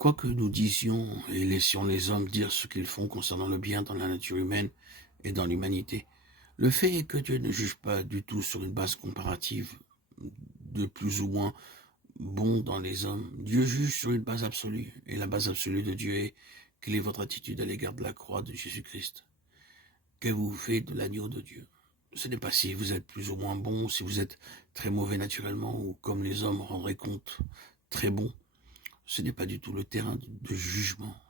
Quoi que nous disions et laissions les hommes dire ce qu'ils font concernant le bien dans la nature humaine et dans l'humanité, le fait est que Dieu ne juge pas du tout sur une base comparative de plus ou moins bon dans les hommes. Dieu juge sur une base absolue, et la base absolue de Dieu est: quelle est votre attitude à l'égard de la croix de Jésus-Christ? Qu'avez-vous fait de l'agneau de Dieu? Ce n'est pas si vous êtes plus ou moins bon, si vous êtes très mauvais naturellement, ou comme les hommes rendraient compte, très bon. Ce n'est pas du tout le terrain de jugement.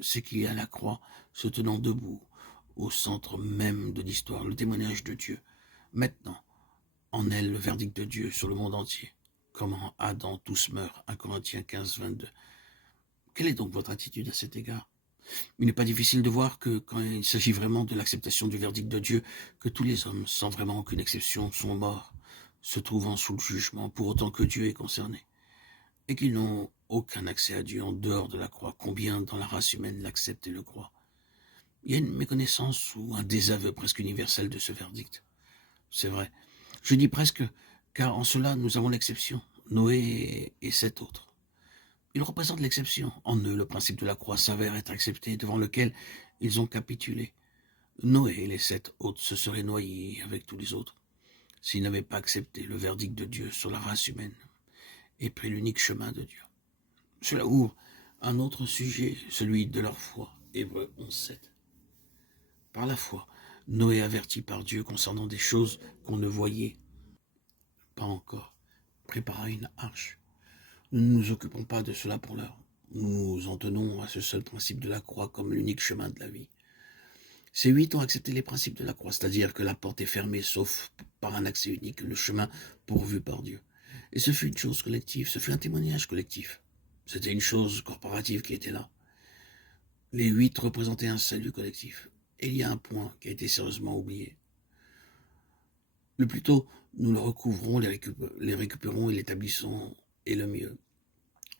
C'est qu'il y a la croix se tenant debout, au centre même de l'histoire, le témoignage de Dieu. Maintenant, en elle le verdict de Dieu sur le monde entier. Comment Adam tous meurent, 1 Corinthiens 15, 22. Quelle est donc votre attitude à cet égard? Il n'est pas difficile de voir que quand il s'agit vraiment de l'acceptation du verdict de Dieu, que tous les hommes, sans vraiment aucune exception, sont morts, se trouvant sous le jugement, pour autant que Dieu est concerné, et qu'ils n'ont aucun accès à Dieu en dehors de la croix. Combien dans la race humaine l'acceptent et le croient? Il y a une méconnaissance ou un désaveu presque universel de ce verdict. C'est vrai. Je dis presque, car en cela nous avons l'exception, Noé et 7 autres. Ils représentent l'exception. En eux, le principe de la croix s'avère être accepté, devant lequel ils ont capitulé. Noé et les 7 autres se seraient noyés avec tous les autres s'ils n'avaient pas accepté le verdict de Dieu sur la race humaine et pris l'unique chemin de Dieu. Cela ouvre un autre sujet, celui de leur foi. Hébreux 11:7. Par la foi, Noé averti par Dieu concernant des choses qu'on ne voyait pas encore, prépara une arche. Nous ne nous occupons pas de cela pour l'heure. Nous en tenons à ce seul principe de la croix comme l'unique chemin de la vie. Ces 8 ont accepté les principes de la croix, c'est-à-dire que la porte est fermée sauf par un accès unique, le chemin pourvu par Dieu. Et ce fut une chose collective, ce fut un témoignage collectif. C'était une chose corporative qui était là. Les 8 représentaient un salut collectif. Et il y a un point qui a été sérieusement oublié. Le plus tôt, nous le recouvrons, les récupérons et l'établissons, et le mieux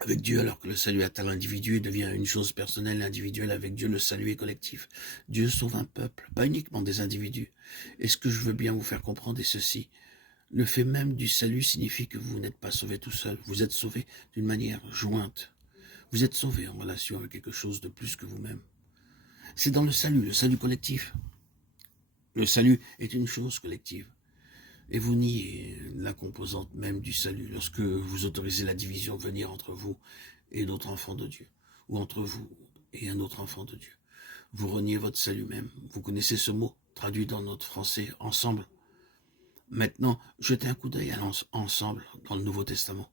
avec Dieu, alors que le salut atteint l'individu et devient une chose personnelle et individuelle. Avec Dieu, le salut est collectif. Dieu sauve un peuple, pas uniquement des individus. Et ce que je veux bien vous faire comprendre est ceci: le fait même du salut signifie que vous n'êtes pas sauvé tout seul, vous êtes sauvé d'une manière jointe. Vous êtes sauvé en relation avec quelque chose de plus que vous-même. C'est dans le salut collectif. Le salut est une chose collective. Et vous niez la composante même du salut lorsque vous autorisez la division venir entre vous et d'autres enfants de Dieu, ou entre vous et un autre enfant de Dieu. Vous reniez votre salut même. Vous connaissez ce mot, traduit dans notre français, ensemble. Maintenant, jetez un coup d'œil à l'ensemble dans le Nouveau Testament.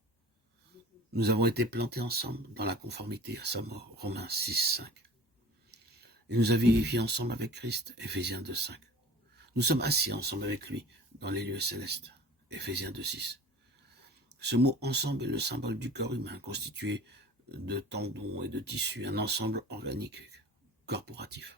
Nous avons été plantés ensemble dans la conformité à sa mort, Romains 6, 5. Et nous avons vivifié ensemble avec Christ, Éphésiens 2, 5. Nous sommes assis ensemble avec lui dans les lieux célestes, Éphésiens 2, 6. Ce mot ensemble est le symbole du corps humain, constitué de tendons et de tissus, un ensemble organique, corporatif.